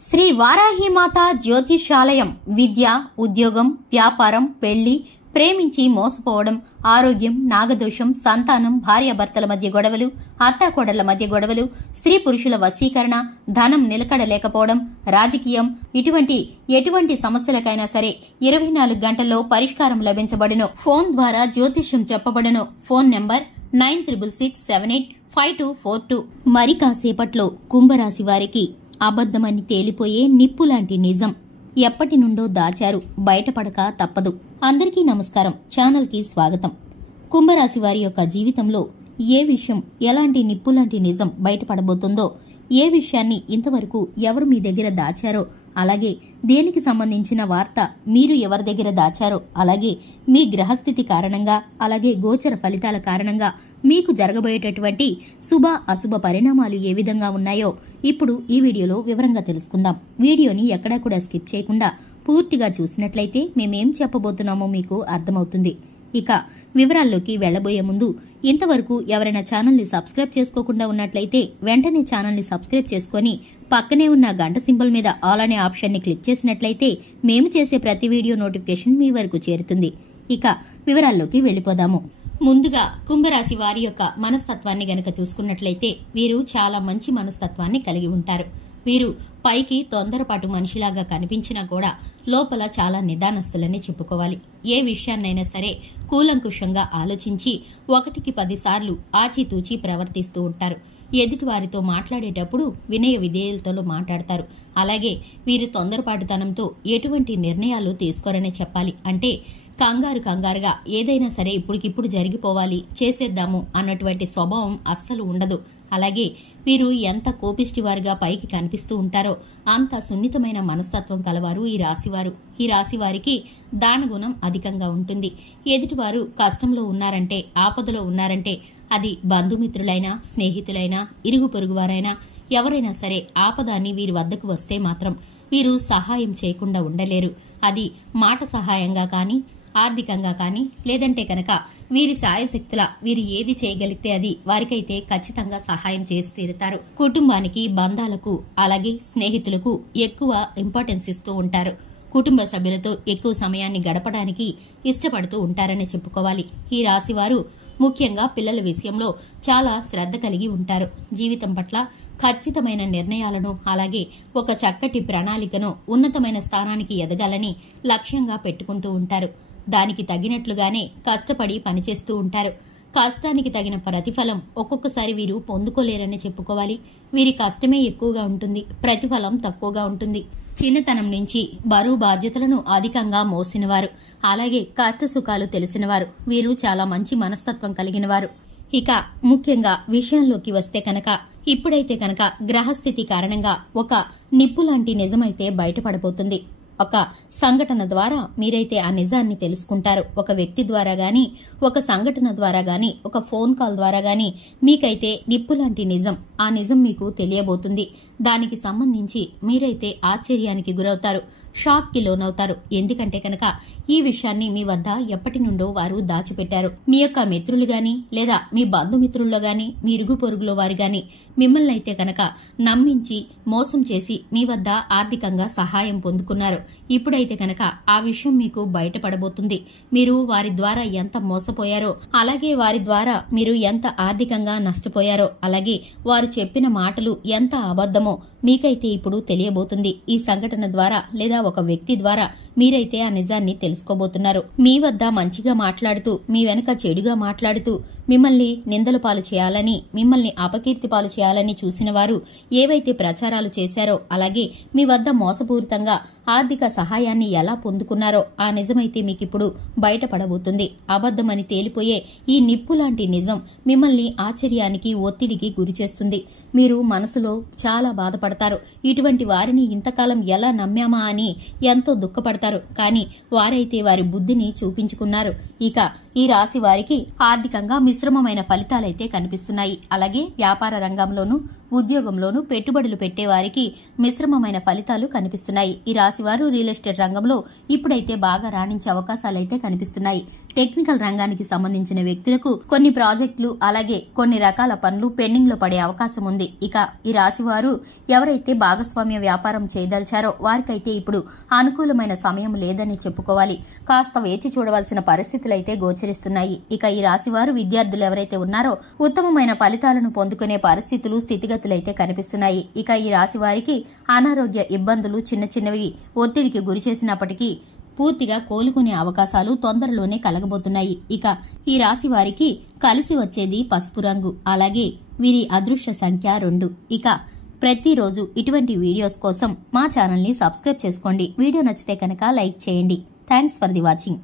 శ్రీ వారాహిమాత జ్యోతిషాలయం విద్య, ఉద్యోగం, వ్యాపారం, పెళ్లి, ప్రేమించి మోసపోవడం, ఆరోగ్యం, నాగదోషం, సంతానం, భార్యాభర్తల మధ్య గొడవలు, అత్తాకోడళ్ల మధ్య గొడవలు, స్త్రీ పురుషుల వశీకరణ, ధనం నిలకడలేకపోవడం, రాజకీయం, ఎటువంటి సమస్యలకైనా సరే 24 గంటల్లో పరిష్కారం లభించబడును. ఫోన్ ద్వారా జ్యోతిష్యం చెప్పబడును. Phone number 9667852242. మరి కాసేపట్లో కుంభరాశి వారికి అబద్దమని తేలిపోయే నిప్పులాంటి నిజం ఎప్పటి నుండో దాచారు, బయటపడక తప్పదు. అందరికీ నమస్కారం, ఛానల్ కి స్వాగతం. కుంభరాశి వారి యొక్క జీవితంలో ఏ విషయం, ఎలాంటి నిప్పులాంటి నిజం బయటపడబోతుందో, ఏ విషయాన్ని ఇంతవరకు ఎవరు మీ దగ్గర దాచారో, అలాగే దేనికి సంబంధించిన వార్త మీరు ఎవరి దగ్గర దాచారో, అలాగే మీ గ్రహస్థితి కారణంగా, అలాగే గోచర ఫలితాల కారణంగా మీకు జరగబోయేటటువంటి శుభ అశుభ పరిణామాలు ఏ విధంగా ఉన్నాయో ఇప్పుడు ఈ వీడియోలో వివరంగా తెలుసుకుందాం. వీడియోని ఎక్కడా కూడా స్కిప్ చేయకుండా పూర్తిగా చూసినట్లయితే మేమేం చెప్పబోతున్నామో మీకు అర్థమవుతుంది. ఇక వివరాల్లోకి వెళ్లబోయే ముందు ఇంతవరకు ఎవరైనా ఛానల్ ని సబ్స్క్రైబ్ చేసుకోకుండా ఉన్నట్లయితే వెంటనే ఛానల్ ని సబ్స్క్రైబ్ చేసుకుని పక్కనే ఉన్న గంట సింబల్ మీద ఆల్ అనే ఆప్షన్ ని క్లిక్ చేసినట్లయితే మేము చేసే ప్రతి వీడియో నోటిఫికేషన్ మీ వరకు చేరుతుంది. ఇక వివరాల్లోకి వెళ్లిపోదాము. ముందుగా కుంభరాశి వారి యొక్క మనస్తత్వాన్ని గనక చూసుకున్నట్లయితే వీరు చాలా మంచి మనస్తత్వాన్ని కలిగి ఉంటారు. వీరు పైకి తొందరపాటు మనిషిలాగా కనిపించినా కూడా లోపల చాలా నిదానస్తులని చెప్పుకోవాలి. ఏ విషయాన్నైనా సరే కూలంకుషంగా ఆలోచించి 1కి 10 సార్లు ఆచితూచి ప్రవర్తిస్తూ ఉంటారు. ఎదుటి వారితో మాట్లాడేటప్పుడు వినయ విధేయతలో మాట్లాడతారు. అలాగే వీరు తొందరపాటుతనంతో ఎటువంటి నిర్ణయాలు తీసుకోరనే చెప్పాలి. అంటే కంగారుగా ఏదైనా సరే ఇప్పటికిప్పుడు జరిగిపోవాలి, చేసేద్దాము అన్నటువంటి స్వభావం అస్సలు ఉండదు. అలాగే వీరు ఎంత కోపిష్టివారుగా పైకి కనిపిస్తూ ఉంటారో అంత సున్నితమైన మనస్తత్వం కలవారు ఈ రాశివారు. ఈ రాశివారికి దానగుణం అధికంగా ఉంటుంది. ఎదుటివారు కష్టంలో ఉన్నారంటే, ఆపదలో ఉన్నారంటే, అది బంధుమిత్రులైనా, స్నేహితులైనా, ఇరుగు పొరుగువారైనా, ఎవరైనా సరే ఆపదాన్ని వీరి వద్దకు వస్తే మాత్రం వీరు సహాయం చేయకుండా ఉండలేరు. అది మాట సహాయంగా కానీ, ఆర్థికంగా కానీ, లేదంటే కనుక వీరి సాయశక్తుల వీరు ఏది చేయగలిగితే అది వారికైతే ఖచ్చితంగా సహాయం చేసి తీరుతారు. కుటుంబానికి, బంధాలకు, అలాగే స్నేహితులకు ఎక్కువ ఇంపార్టెన్స్ ఇస్తూ ఉంటారు. కుటుంబ సభ్యులతో ఎక్కువ సమయాన్ని గడపడానికి ఇష్టపడుతూ ఉంటారని చెప్పుకోవాలి. ఈ రాశివారు ముఖ్యంగా పిల్లల విషయంలో చాలా శ్రద్ధ కలిగి ఉంటారు. జీవితం పట్ల ఖచ్చితమైన నిర్ణయాలను, అలాగే ఒక చక్కటి ప్రణాళికను, ఉన్నతమైన స్థానానికి ఎదగాలని లక్ష్యంగా పెట్టుకుంటూ ఉంటారు. దానికి తగినట్లుగానే కష్టపడి పనిచేస్తూ ఉంటారు. కష్టానికి తగిన ప్రతిఫలం ఒక్కొక్కసారి వీరు పొందుకోలేరని చెప్పుకోవాలి. వీరి కష్టమే ఎక్కువగా ఉంటుంది, ప్రతిఫలం తక్కువగా ఉంటుంది. చిన్నతనం నుంచి బరువు బాధ్యతలను అధికంగా మోసినవారు, అలాగే కష్టసుఖాలు తెలిసినవారు. వీరు చాలా మంచి మనస్తత్వం కలిగినవారు. ఇక ముఖ్యంగా విషయంలోకి వస్తే కనుక ఇప్పుడైతే కనుక గ్రహస్థితి కారణంగా ఒక నిప్పులాంటి నిజమైతే బయటపడబోతుంది. ఒక సంఘటన ద్వారా మీరైతే ఆ నిజాన్ని తెలుసుకుంటారు. ఒక వ్యక్తి ద్వారా గాని, ఒక సంఘటన ద్వారా గాని, ఒక ఫోన్ కాల్ ద్వారా గాని మీకైతే నిప్పులాంటి నిజం, ఆ నిజం మీకు తెలియబోతుంది. దానికి సంబంధించి మీరైతే ఆశ్చర్యానికి గురవుతారు, షాక్ కి లోనవుతారు. ఎందుకంటే కనుక ఈ విషయాన్ని మీ వద్ద ఎప్పటి నుండో వారు దాచిపెట్టారు. మీ యొక్క మిత్రులు గాని, లేదా మీ బంధుమిత్రుల్లో గాని, మీ ఇరుగు పొరుగులో వారు గాని మిమ్మల్ని అయితే కనుక నమ్మించి మోసం చేసి మీ వద్ద ఆర్థికంగా సహాయం పొందుకున్నారు. ఇప్పుడైతే కనుక ఆ విషయం మీకు బయటపడబోతుంది. మీరు వారి ద్వారా ఎంత మోసపోయారో, అలాగే వారి ద్వారా మీరు ఎంత ఆర్థికంగా నష్టపోయారో, అలాగే వారు చెప్పిన మాటలు ఎంత అబద్ధమో మీకైతే ఇప్పుడు తెలియబోతుంది. ఈ సంఘటన ద్వారా లేదా ఒక వ్యక్తి ద్వారా మీరైతే ఆ నిజాన్ని తెలుసుకోబోతున్నారు. మీ వద్ద మంచిగా మాట్లాడుతూ, మీ వెనక చెడుగా మాట్లాడుతూ, మిమ్మల్ని నిందల పాలు చేయాలని, మిమ్మల్ని అపకీర్తి పాలు చేయాలని చూసిన వారు ఏవైతే ప్రచారాలు చేశారో, అలాగే మీ వద్ద మోసపూరితంగా ఆర్థిక సహాయాన్ని ఎలా పొందుకున్నారో ఆ నిజమైతే మీకిప్పుడు బయటపడబోతుంది. అబద్దమని తేలిపోయే ఈ నిప్పులాంటి నిజం మిమ్మల్ని ఆశ్చర్యానికి, ఒత్తిడికి గురిచేస్తుంది. మీరు మనసులో చాలా బాధపడతారు. ఇటువంటి వారిని ఇంతకాలం ఎలా నమ్మామా అని ఎంతో దుఃఖపడతారు. కానీ వారైతే వారి బుద్ధిని చూపించుకున్నారు. ఇక ఈ రాశి వారికి ఆర్థికంగా మిశ్రమమైన ఫలితాలైతే కనిపిస్తున్నాయి. అలాగే వ్యాపార రంగంలోనూ, ఉద్యోగంలోనూ పెట్టుబడులు పెట్టేవారికి మిశ్రమమైన ఫలితాలు కనిపిస్తున్నాయి. ఈ రాశివారు రియల్ ఎస్టేట్ రంగంలో ఇప్పుడైతే బాగా రాణించే అవకాశాలైతే కనిపిస్తున్నాయి. టెక్నికల్ రంగానికి సంబంధించిన వ్యక్తులకు కొన్ని ప్రాజెక్టులు అలాగే కొన్ని రకాల పనులు పెండింగ్ లో పడే అవకాశం ఉంది. ఇక ఈ రాశి వారు ఎవరైతే భాగస్వామ్య వ్యాపారం చేయదలిచారో వారికైతే ఇప్పుడు అనుకూలమైన సమయం లేదని చెప్పుకోవాలి. కాస్త వేచి చూడవలసిన పరిస్థితులైతే గోచరిస్తున్నాయి. ఇక ఈ రాశి వారు విద్యార్థులు ఎవరైతే ఉన్నారో ఉత్తమమైన ఫలితాలను పొందుకునే పరిస్థితులు స్థితిగతులైతే కనిపిస్తున్నాయి. ఇక ఈ రాశి వారికి అనారోగ్య ఇబ్బందులు చిన్న చిన్నవి ఒత్తిడికి గురి చేసినప్పటికీ పూర్తిగా కోలుకునే అవకాశాలు తొందరలోనే కలగబోతున్నాయి. ఇక ఈ రాశి వారికి కలిసి వచ్చేది పసుపు రంగు, అలాగే వీరి అదృష్ట సంఖ్య 2. ఇక ప్రతిరోజు ఇటువంటి వీడియోస్ కోసం మా ఛానల్ ని సబ్స్క్రైబ్ చేసుకోండి. వీడియో నచ్చితే కనుక లైక్ చేయండి. Thanks for the watching.